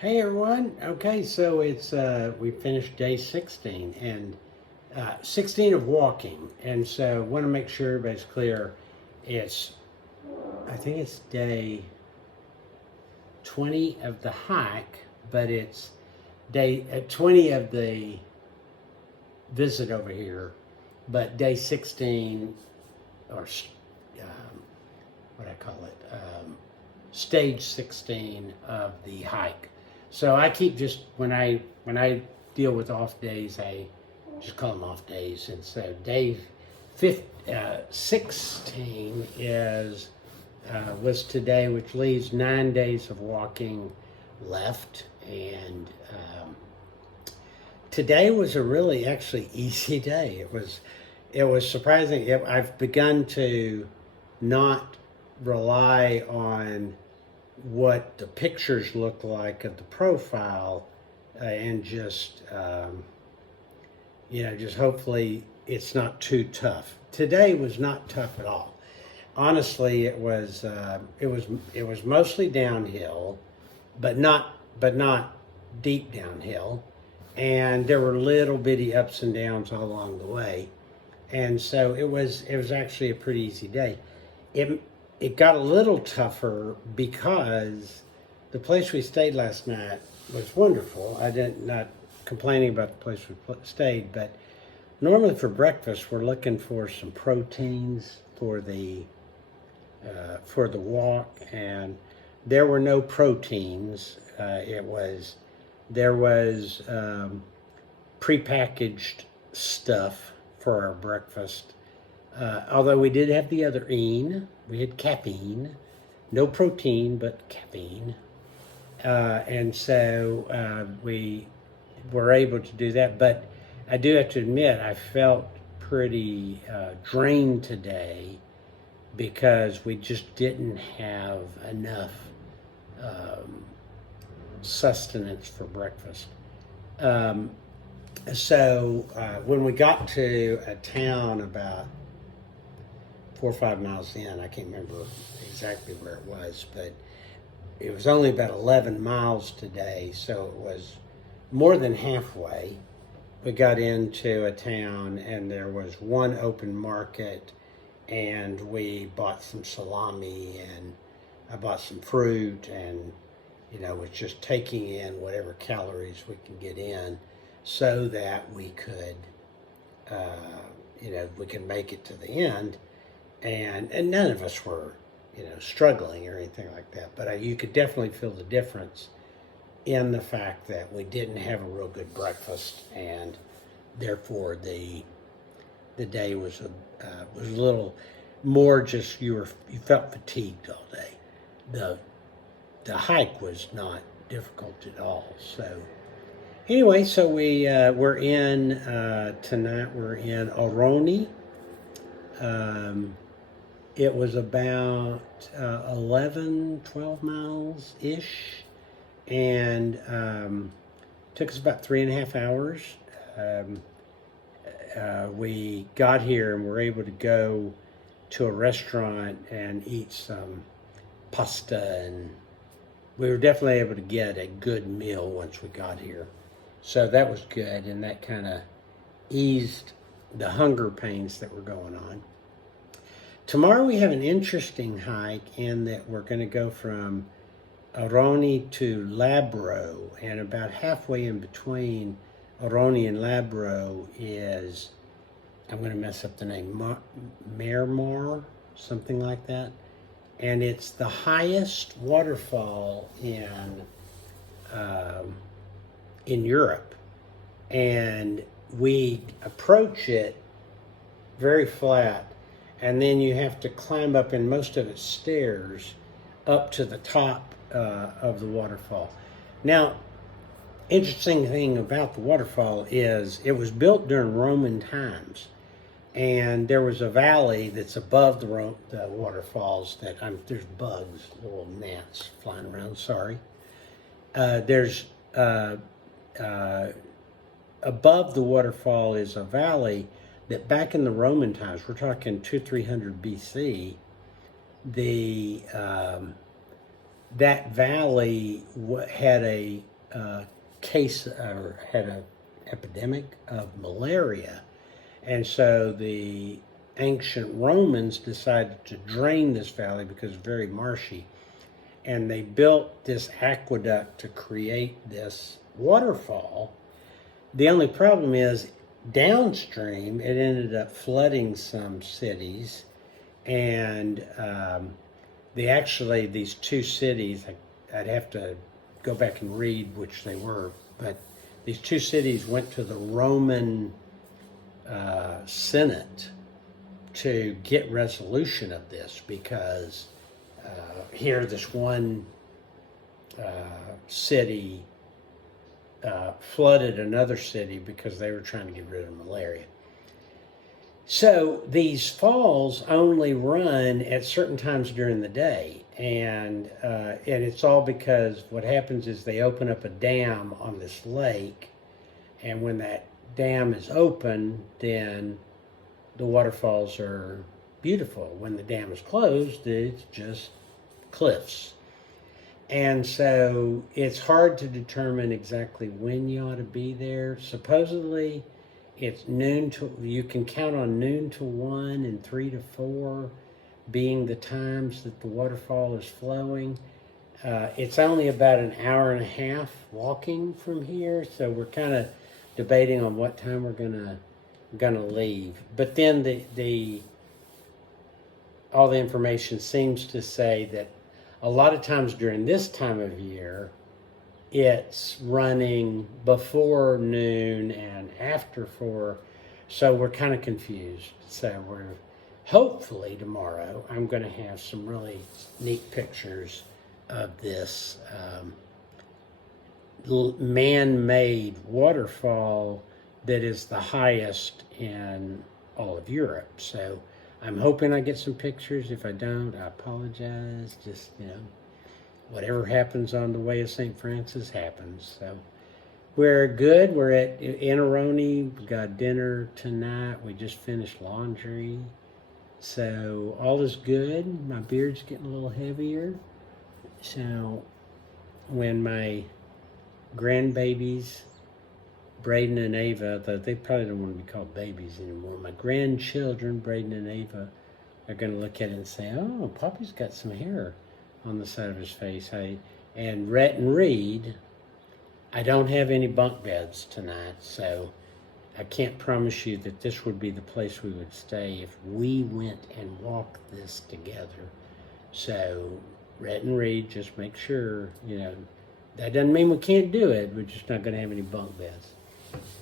Hey everyone. Okay, so it's we finished day 16 and 16 of walking, and so want to make sure everybody's clear. It's I think it's day 20 of the hike, but it's day 20 of the visit over here, but day 16 or what I call it, stage 16 of the hike. So I keep just when I deal with off days, I just call them off days. And so day 16 is was today, which leaves 9 days of walking left. And today was a really actually easy day. It was surprising. I've begun to not rely on what the pictures look like of the profile, and just hopefully it's not too tough. Today was not tough at all. Honestly, it was mostly downhill, but not deep downhill, and there were little bitty ups and downs all along the way, and so it was actually a pretty easy day. It got a little tougher because the place we stayed last night was wonderful. I didn't not complaining about the place we stayed, but normally for breakfast we're looking for some proteins for the walk, and there were no proteins. There was prepackaged stuff for our breakfast. Although we did have the other "ine," we had caffeine, no protein but caffeine, and so we were able to do that. But I do have to admit, I felt pretty drained today because we just didn't have enough sustenance for breakfast. So when we got to a town about 4 or 5 miles in, I can't remember exactly where it was, but it was only about 11 miles today, so it was more than halfway. We got into a town and there was one open market, and we bought some salami and I bought some fruit, and was just taking in whatever calories we can get in so that we could we could make it to the end. And none of us were struggling or anything like that, but you could definitely feel the difference in the fact that we didn't have a real good breakfast, and therefore the day was a little more just you felt fatigued all day. The hike was not difficult at all. So anyway, so we're in tonight. We're in Oroni. It was about 11, 12 miles ish, and took us about 3.5 hours. We got here and were able to go to a restaurant and eat some pasta, and we were definitely able to get a good meal once we got here. So that was good, and that kind of eased the hunger pains that were going on. Tomorrow we have an interesting hike in that we're going to go from Oroni to Labro, and about halfway in between Oroni and Labro is, I'm going to mess up the name, Mermar, something like that. And it's the highest waterfall in Europe. And we approach it very flat, and then you have to climb up, and most of it's stairs, up to the top of the waterfall. Now, interesting thing about the waterfall is it was built during Roman times, and there was a valley that's above the waterfalls there's bugs, little gnats flying around, sorry. There's above the waterfall is a valley that back in the Roman times, we're talking 200-300 BC, that valley had a case or had an epidemic of malaria. And so the ancient Romans decided to drain this valley because it's very marshy. And they built this aqueduct to create this waterfall. The only problem is downstream, it ended up flooding some cities. And these two cities, I'd have to go back and read which they were, but these two cities went to the Roman Senate to get resolution of this because here this one city flooded another city because they were trying to get rid of malaria. So these falls only run at certain times during the day, and it's all because what happens is they open up a dam on this lake, and when that dam is open, then the waterfalls are beautiful. When the dam is closed, it's just cliffs. And so it's hard to determine exactly when you ought to be there. Supposedly, it's you can count on noon to 1 and 3 to 4 being the times that the waterfall is flowing. It's only about an hour and a half walking from here, so we're kind of debating on what time we're gonna leave. But then all the information seems to say that a lot of times during this time of year, it's running before noon and after 4, so we're kind of confused. So hopefully tomorrow I'm going to have some really neat pictures of this man-made waterfall that is the highest in all of Europe. So I'm hoping I get some pictures. If I don't, I apologize. Just, whatever happens on the way of St. Francis happens. So we're good. We're at Inneroni. We got dinner tonight. We just finished laundry. So all is good. My beard's getting a little heavier. So when my grandbabies, Braden and Ava, though they probably don't want to be called babies anymore, my grandchildren, Braden and Ava, are going to look at it and say, oh, Poppy's got some hair on the side of his face. And Rhett and Reed, I don't have any bunk beds tonight, so I can't promise you that this would be the place we would stay if we went and walked this together. So Rhett and Reed, just make sure, that doesn't mean we can't do it. We're just not going to have any bunk beds.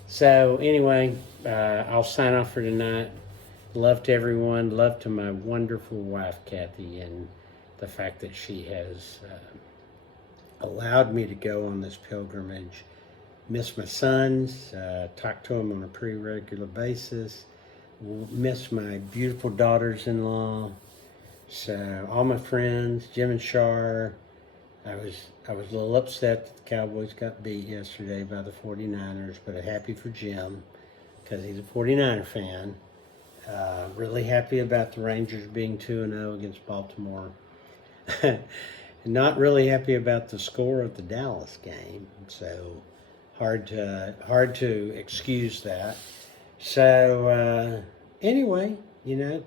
So anyway, I'll sign off for tonight. Love to everyone. Love to my wonderful wife, Kathy, and the fact that she has allowed me to go on this pilgrimage. Miss my sons, talk to them on a pretty regular basis. Miss my beautiful daughters-in-law. So all my friends, Jim and Shar. I was a little upset that the Cowboys got beat yesterday by the 49ers, but I'm happy for Jim because he's a 49er fan. Really happy about the Rangers being 2-0 against Baltimore. Not really happy about the score of the Dallas game, so hard to excuse that. So anyway,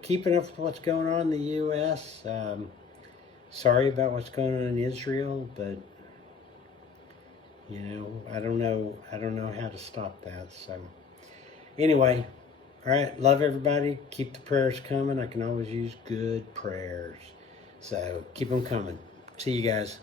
keeping up with what's going on in the U.S. Sorry about what's going on in Israel, but I don't know how to stop that. So anyway, all right, love everybody. Keep the prayers coming. I can always use good prayers. So keep them coming. See you guys.